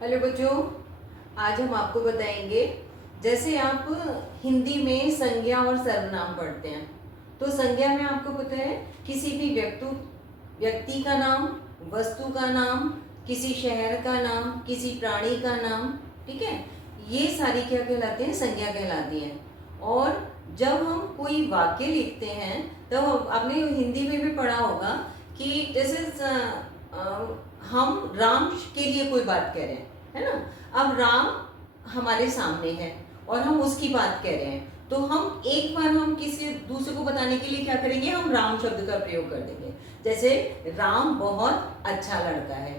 Hello बच्चों, आज हम आपको बताएंगे। जैसे आप हिंदी में संज्ञा और सर्वनाम पढ़ते हैं, तो संज्ञा में आपको पता है किसी भी व्यक्ति का नाम, वस्तु का नाम, किसी शहर का नाम, किसी प्राणी का नाम, ठीक है। ये सारी क्या कहलाते हैं? संज्ञा कहलाती हैं। और जब हम कोई वाक्य लिखते हैं तब आपने हिंदी में भी पढ़ा होगा कि जैसे हम राम के लिए कोई बात कह रहे हैं, है ना। अब राम हमारे सामने है और हम उसकी बात कह रहे हैं, तो हम एक बार हम किसी दूसरे को बताने के लिए क्या करेंगे? हम राम शब्द का प्रयोग कर देंगे। जैसे राम बहुत अच्छा लड़का है।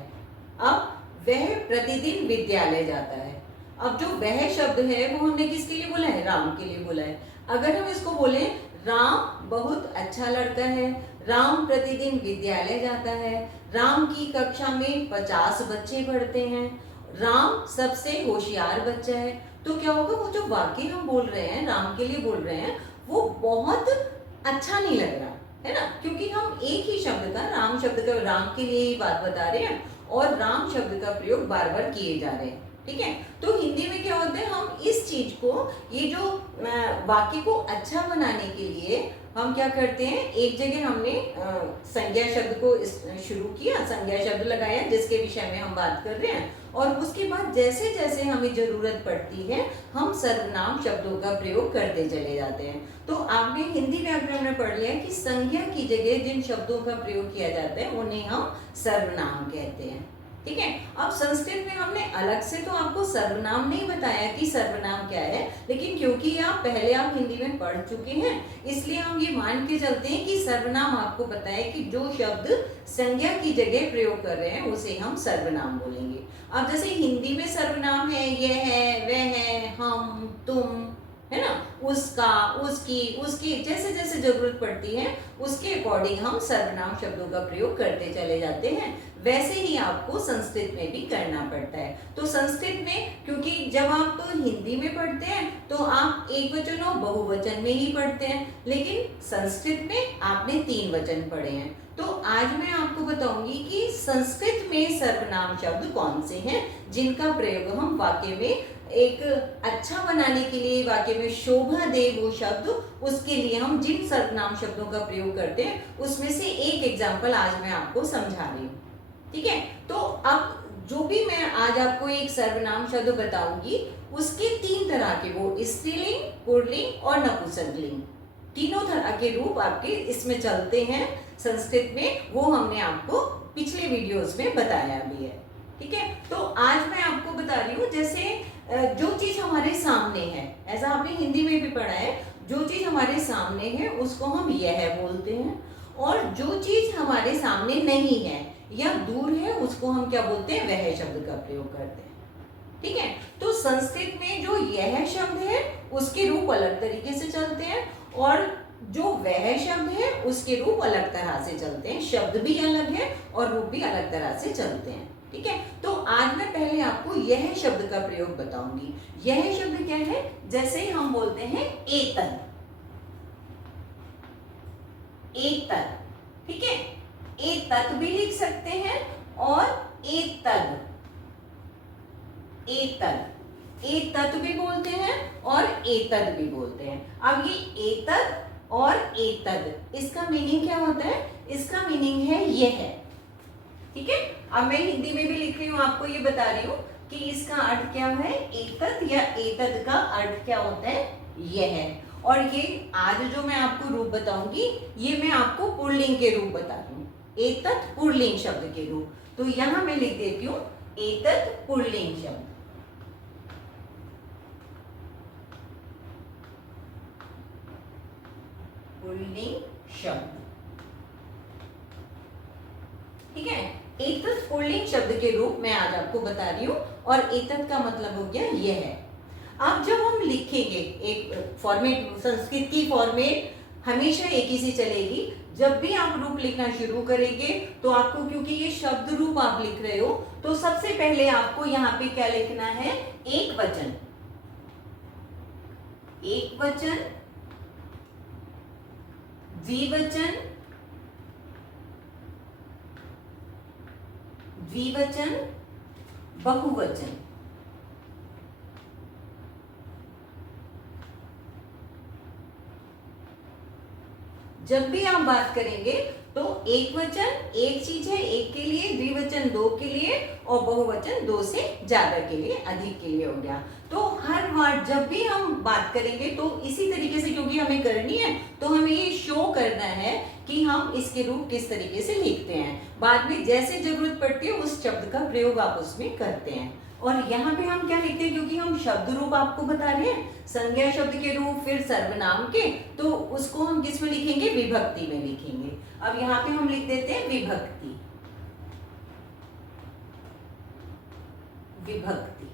अब वह प्रतिदिन विद्यालय जाता है। अब जो वह शब्द है वो हमने किसके लिए बोला है? राम के लिए बोला है। अगर हम इसको बोले राम बहुत अच्छा लड़का है, राम प्रतिदिन विद्यालय जाता है, राम की कक्षा में 50 बच्चे पढ़ते हैं, राम सबसे होशियार बच्चा है, तो क्या होगा? वो जो वाक्य हम बोल रहे हैं, राम के लिए बोल रहे हैं, वो बहुत अच्छा नहीं लग रहा है ना, क्योंकि हम एक ही शब्द का, राम शब्द का, राम के लिए ही बात बता रहे हैं और राम शब्द का प्रयोग बार बार किए जा रहे हैं, ठीक है। तो हिंदी में क्या होता है, हम इस चीज को, ये जो वाक्य को अच्छा बनाने के लिए हम क्या करते हैं, एक जगह हमने संज्ञा शब्द को शुरू किया, संज्ञा शब्द लगाया जिसके विषय में हम बात कर रहे हैं, और उसके बाद जैसे जैसे हमें जरूरत पड़ती है हम सर्वनाम शब्दों का प्रयोग करते चले जाते हैं। तो आपने हिंदी व्याकरण में पढ़ लिया कि संज्ञा की जगह जिन शब्दों का प्रयोग किया जाता है उन्हें हम सर्वनाम कहते हैं, ठीक है। अब संस्कृत में हमने अलग से तो आपको सर्वनाम नहीं बताया कि सर्वनाम क्या है, लेकिन क्योंकि आप हिंदी में पढ़ चुके हैं, इसलिए हम ये मान के चलते हैं कि सर्वनाम आपको पता है कि जो शब्द संज्ञा की जगह प्रयोग कर रहे हैं उसे हम सर्वनाम बोलेंगे। अब जैसे हिंदी में सर्वनाम है, यह है, वह है, हम, तुम, है ना, उसका, उसकी, उसकी, जैसे जैसे जरूरत पड़ती है उसके अकॉर्डिंग हम सर्वनाम शब्दों का प्रयोग करते चले जाते हैं। वैसे ही आपको संस्कृत में भी करना पड़ता है। तो संस्कृत में, क्योंकि जब आप हिंदी में पढ़ते हैं तो आप एक वचन और बहुवचन में ही पढ़ते हैं, लेकिन संस्कृत में आपने 3 वचन पढ़े हैं। तो आज मैं आपको बताऊंगी कि संस्कृत में सर्वनाम शब्द कौन से हैं जिनका प्रयोग हम वाक्य में एक अच्छा बनाने के लिए, वाक्य में शोभा दे वो शब्द, उसके लिए हम जिन सर्वनाम शब्दों का प्रयोग करते हैं उसमें से एक एग्जाम्पल आज मैं आपको समझा रही हूँ, ठीक है। तो अब जो भी मैं आज आपको एक सर्वनाम शब्द बताऊंगी उसके 3 तरह के, वो स्त्रीलिंग, पुल्लिंग और नपुंसकलिंग, तीनों तरह के रूप आपके इसमें चलते हैं संस्कृत में। वो हमने आपको पिछले वीडियोस में बताया भी है, ठीक है। तो आज मैं आपको बता रही हूँ, जैसे जो चीज हमारे सामने है, ऐसा आपने हिंदी में भी पढ़ा है, जो चीज हमारे सामने है उसको हम यह बोलते हैं, और जो चीज हमारे सामने नहीं है या दूर है उसको हम क्या बोलते हैं? वह शब्द का प्रयोग करते हैं, ठीक है। तो संस्कृत में जो यह शब्द है उसके रूप अलग तरीके से चलते हैं, और जो वह शब्द है उसके रूप अलग तरह से चलते हैं। शब्द भी अलग है और रूप भी अलग तरह से चलते हैं, ठीक है। तो आज मैं पहले आपको यह शब्द का प्रयोग बताऊंगी। यह शब्द क्या है? जैसे हम बोलते हैं एतद, एतद, ठीक है। एतत् भी लिख सकते हैं और एतद, एतद, एतत् भी बोलते हैं और एतद भी बोलते हैं। अब ये एतद और एतद, इसका मीनिंग क्या होता है? इसका मीनिंग है यह, ठीक है। अब मैं हिंदी में भी लिख रही हूँ, आपको ये बता रही हूँ कि इसका अर्थ क्या है। एतद या एतद का अर्थ क्या होता है? यह। और ये आज जो मैं आपको रूप बताऊंगी ये मैं आपको पुल्लिंग के रूप बता रही हूँ, एतत् पुल्लिंग शब्द के रूप। तो यहां मैं लिख देती हूँ एतत् पुल्लिंग शब्द, पुल्लिंग शब्द, ठीक है। एतत् पुल्लिंग शब्द के रूप मैं आज आपको बता रही हूँ, और एतत् का मतलब हो गया यह है। अब जब हम लिखेंगे, एक फॉर्मेट, संस्कृत की फॉर्मेट हमेशा एक ही सी चलेगी। जब भी आप रूप लिखना शुरू करेंगे तो आपको, क्योंकि ये शब्द रूप आप लिख रहे हो, तो सबसे पहले आपको यहाँ पे क्या लिखना है? एक वचन, एक वचन, द्विवचन, द्विवचन, बहुवचन। जब भी आप बात करेंगे तो एक वचन एक चीज है, एक के लिए, द्विवचन दो के लिए, और बहुवचन दो से ज्यादा के लिए, अधिक के लिए हो गया। तो हर वर्ड जब भी हम बात करेंगे तो इसी तरीके से, क्योंकि हमें करनी है तो हमें ये शो करना है कि हम इसके रूप किस तरीके से लिखते हैं। बाद में जैसे जरूरत पड़ती है उस शब्द का प्रयोग आप उसमें करते हैं। और यहाँ पे हम क्या लिखते हैं, क्योंकि हम शब्द रूप आपको बता रहे हैं, संज्ञा शब्द के रूप, फिर सर्वनाम के, तो उसको हम किस में लिखेंगे, विभक्ति में लिखेंगे। अब यहाँ पे हम लिख देते हैं विभक्ति। विभक्ति,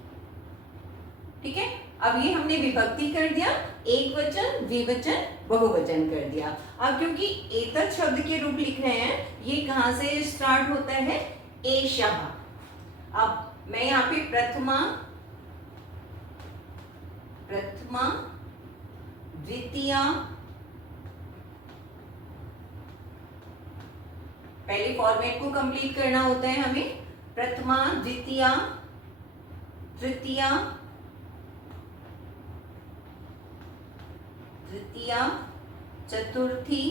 ठीक है। अब ये हमने विभक्ति कर दिया, एक वचन, द्विवचन, बहुवचन कर दिया। अब क्योंकि एतत् शब्द के रूप लिख रहे हैं, ये कहां से स्टार्ट होता है, एषः। अब मैं यहाँ पे प्रथमा, द्वितीया, पहले फॉर्मेट को कंप्लीट करना होता है हमें, प्रथमा, द्वितीया, तृतीया, चतुर्थी,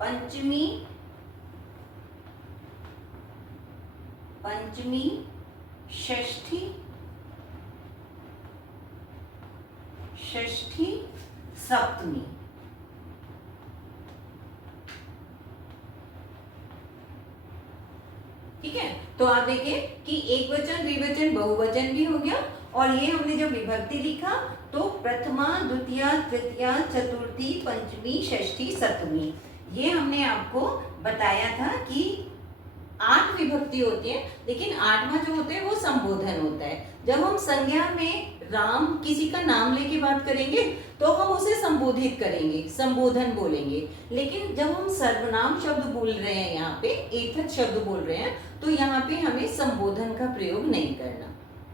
पंचमी, षष्ठी, सप्तमी। ठीक है, तो आप देखिए कि एक वचन, द्विवचन, बहुवचन भी हो गया। और ये हमने जब विभक्ति लिखा तो प्रथमा, द्वितीया, तृतीया, चतुर्थी, पंचमी, षष्ठी, सप्तमी, ये हमने आपको बताया था कि 8 विभक्ति होती है, लेकिन 8वां जो होता है वो संबोधन होता है। जब हम संज्ञा में राम किसी का नाम लेके बात करेंगे तो हम उसे संबोधित करेंगे, संबोधन बोलेंगे। लेकिन जब हम सर्वनाम शब्द बोल रहे हैं, यहाँ पे एतत् शब्द बोल रहे हैं, तो यहाँ पे हमें संबोधन का प्रयोग नहीं करना।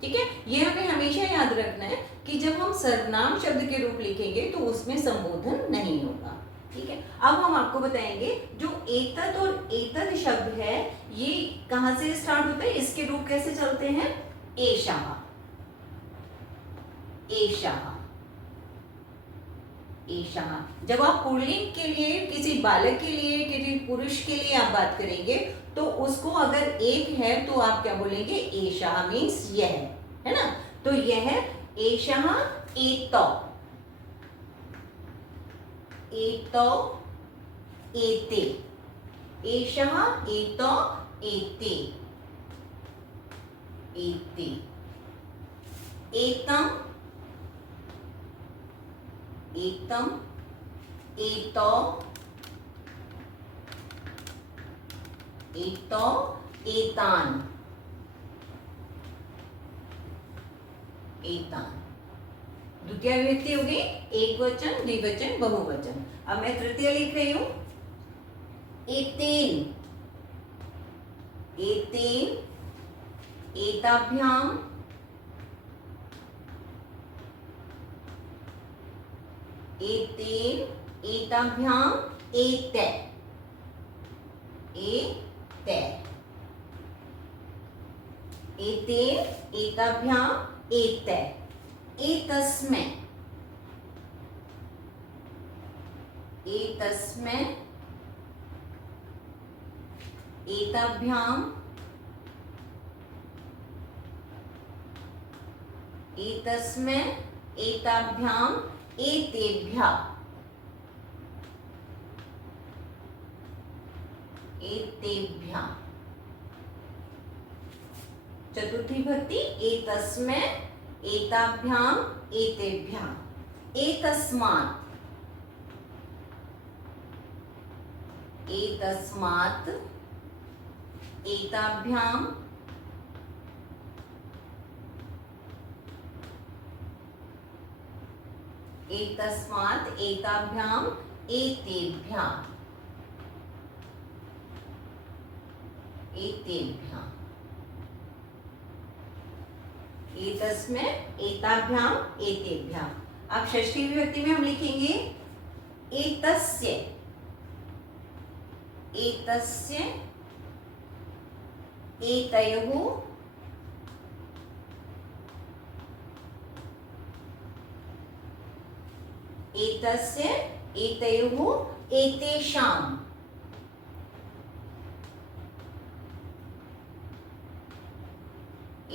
ठीक है, ये हमें हमेशा याद रखना है कि जब हम सर्वनाम शब्द के रूप लिखेंगे तो उसमें संबोधन नहीं होगा। ठीक है, अब हम आपको बताएंगे जो एतत् और एतत् शब्द है ये कहां से स्टार्ट होता है, इसके रूप कैसे चलते हैं, एषः, एषः, एषः। जब आप पुल्लिंग के लिए, किसी बालक के लिए, किसी पुरुष के लिए आप बात करेंगे तो उसको अगर एक है तो आप क्या बोलेंगे, एषः मीन्स यह, है ना। तो यह, एषः, एतौ, एतौ, एते, एषः, एतौ, एते, एते, एतम्, एतम्, एतौ, एतौ, एतान्, एतान्। द्वितीय विभक्ति होगी एक वचन, द्विवचन, बहुवचन। अब मैं तृतीय लिख रही हूं, एतेन, एतेन, एताभ्याम, एतेन, एताभ्याम, एतै, एतै, एतेन, एताभ्याम, एतै, एतस्मै, एतस्मै, एताभ्याम, एतस्मै, एताभ्याम, एतेभ्यः, एतेभ्यः। चतुर्थी विभक्ति, एतस्मै, एताभ्याम, एतेभ्यः, एतस्मात्, एतस्मात्, एताभ्याम, एतस्मात्, एताभ्याम, एतेभ्यः, एतेभ्यः, एतस्मै, एताभ्याम, एतेभ्यः। अब षष्ठी विभक्ति में हम लिखेंगे एतस्य, एतस्य एतयोः एतस्य एतयोः एतेषाम्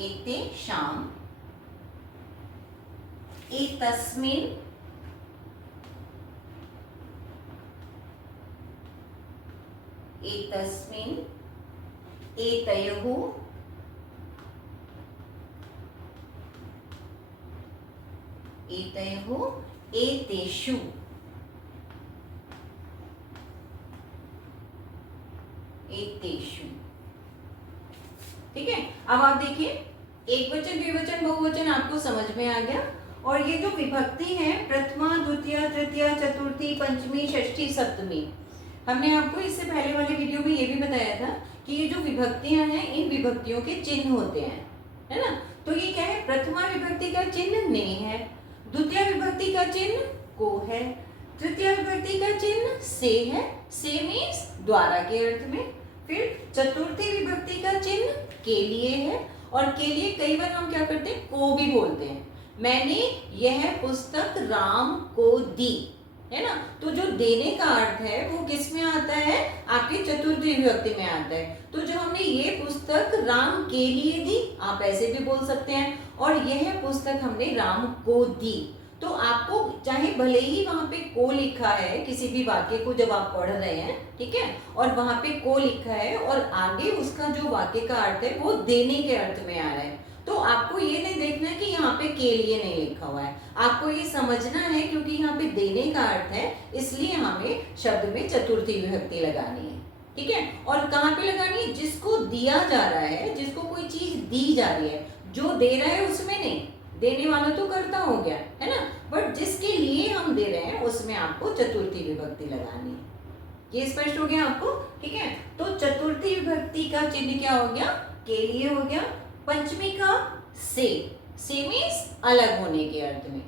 एतेषाम् एतस्मिन् एतस्मिन् एतयोः एतयोः एतेषु एतेषु। ठीक है, अब आप देखिए एक वचन, द्विवचन, बहुवचन आपको समझ में आ गया। और ये जो विभक्ति है प्रथमा, द्वितीय, तृतीय, चतुर्थी, पंचमी, षष्ठी, सप्तमी, हमने आपको इससे पहले वाले वीडियो में ये भी बताया था कि ये जो विभक्तियां हैं इन विभक्तियों के चिन्ह होते हैं, है ना। तो ये क्या है, प्रथमा विभक्ति का चिन्ह ने है, द्वितीय विभक्ति का चिन्ह को है, तृतीय विभक्ति का चिन्ह से है, से मीन्स द्वारा के अर्थ में। फिर चतुर्थी विभक्ति का चिन्ह के लिए है, और के लिए कई बार हम क्या करते हैं, को भी बोलते हैं। मैंने यह पुस्तक राम को दी, है ना। तो जो देने का अर्थ है वो किस में आता है, आपकी चतुर्थी विभक्ति में आता है। तो जो हमने ये पुस्तक राम के लिए दी, आप ऐसे भी बोल सकते हैं, और यह पुस्तक हमने राम को दी। तो आपको चाहे भले ही वहां पे को लिखा है किसी भी वाक्य को जब आप पढ़ रहे हैं, ठीक है, और वहां पे को लिखा है और आगे उसका जो वाक्य का अर्थ है वो देने के अर्थ में आ रहा है, तो आपको ये नहीं देखना है कि यहाँ पे के लिए नहीं लिखा हुआ है, आपको ये समझना है क्योंकि यहाँ पे देने का अर्थ है, इसलिए हमें शब्द में चतुर्थी विभक्ति लगानी है। ठीक है, और कहाँ पे लगानी है, जिसको दिया जा रहा है, जिसको कोई चीज दी जा रही है, जो दे रहा है उसमें नहीं, देने वाला तो करता हो गया, है ना, बट जिसके लिए हम दे रहे हैं उसमें आपको चतुर्थी विभक्ति लगानी है। ये स्पष्ट हो गया आपको। ठीक है, तो चतुर्थी विभक्ति का चिन्ह क्या हो गया, के लिए हो गया। पंचमी का से मीन्स अलग होने के अर्थ में,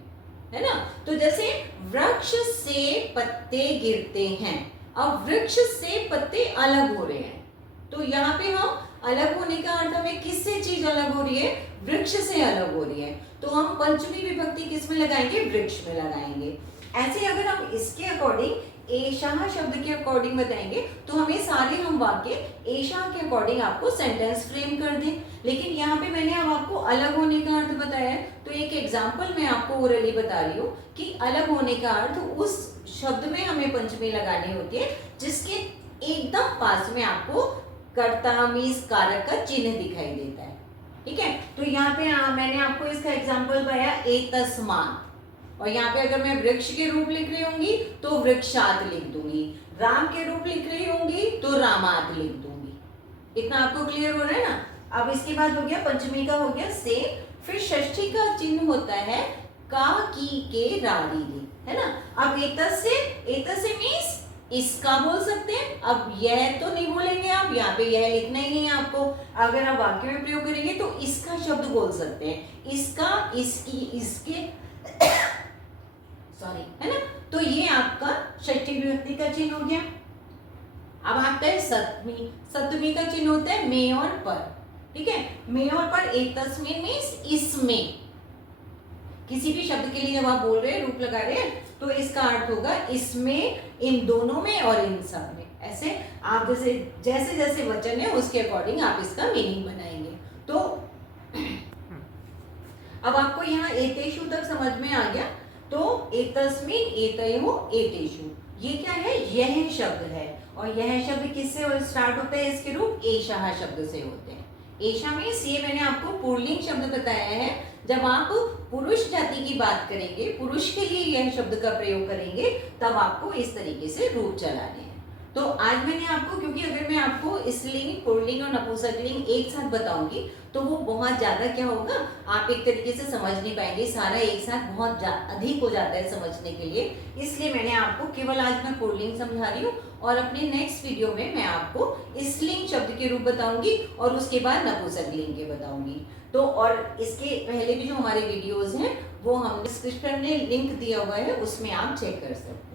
है ना। तो जैसे वृक्ष से पत्ते गिरते हैं, अब वृक्ष से पत्ते अलग हो रहे हैं, तो यहाँ पे हम अलग होने का अर्थ हमें किससे चीज अलग हो रही है, वृक्ष से अलग हो रही है, तो हम पंचमी विभक्ति किस में लगाएंगे, वृक्ष में लगाएंगे। ऐसे अगर हम इसके अकॉर्डिंग एषः शब्द के अकॉर्डिंग बताएंगे तो हमें सारे हम वाक्य एषः के अकॉर्डिंग आपको सेंटेंस फ्रेम कर दें, लेकिन यहाँ पे मैंने अब आपको अलग होने का अर्थ बताया है, तो एक एग्जांपल मैं आपको ओरली बता रही हूँ कि अलग होने का अर्थ उस शब्द में हमें पंचमी लगानी होती है जिसके एकदम पास में आपको कर्ता मीन्स कारक का चिन्ह दिखाई देता है। ठीक है, तो यहाँ पे मैंने आपको इसका एग्जाम्पल बताया एतस्मात्, और यहाँ पे अगर मैं वृक्ष के रूप लिख रही होंगी तो वृक्षात लिख दूंगी, राम के रूप लिख रही होंगी तो रामात लिख दूंगी। इतना आपको क्लियर हो रहा है ना। अब इसके बाद हो गया पंचमी का, हो गया से, फिर षष्ठी का चिन्ह होता है का, की, के, रारी, है ना। अब एतस्य मीन्स इसका बोल सकते हैं, अब यह तो नहीं बोलेंगे आप, यहाँ पे यह लिखना ही नहीं है आपको, अगर आप वाक्य में प्रयोग करेंगे तो इसका शब्द बोल सकते हैं, इसका, इसकी, इसके सॉरी, है ना। तो ये आपका षष्ठी विभक्ति का चिन्ह हो गया। अब आता है सप्तमी, सप्तमी का चिन्ह होता है में और पर। ठीक है, में और पर, एतस्मिन् मीन्स इसमें, किसी भी शब्द के लिए जब आप बोल रहे हैं, रूप लगा रहे हैं, तो इसका अर्थ होगा इसमें, इन दोनों में और इन सब में। ऐसे आप जैसे जैसे वचन है उसके अकॉर्डिंग आप इसका मीनिंग बनाएंगे। तो अब आपको यहाँ एतेषु तक समझ में आ गया। तो एतस्मिन्, एतयोः, एतेषु, ये क्या है, यह शब्द है, और यह शब्द किससे स्टार्ट होता है, इसके रूप एषः शब्द से होते हैं। एषः मीन्स, ये मैंने आपको पुल्लिंग शब्द बताया है, जब आप पुरुष जाति की बात करेंगे, पुरुष के लिए यह शब्द का प्रयोग करेंगे, तब आपको इस तरीके से रूप चलाने हैं। तो आज मैंने आपको, क्योंकि अगर मैं आपको स्त्रीलिंग, पुल्लिंग और नपुंसकलिंग एक साथ बताऊंगी तो वो बहुत ज्यादा क्या होगा, आप एक तरीके से समझ नहीं पाएंगे, सारा एक साथ बहुत अधिक हो जाता है समझने के लिए, इसलिए मैंने आपको केवल आज मैं पुल्लिंग समझा रही हूँ, और अपने नेक्स्ट वीडियो में मैं आपको स्त्रीलिंग शब्द के रूप बताऊंगी और उसके बाद नपुंसकलिंग के बताऊंगी। तो और इसके पहले भी जो हमारे वीडियोस हैं वो हम डिस्क्रिप्शन में लिंक दिया हुआ है, उसमें आप चेक कर सकते हैं।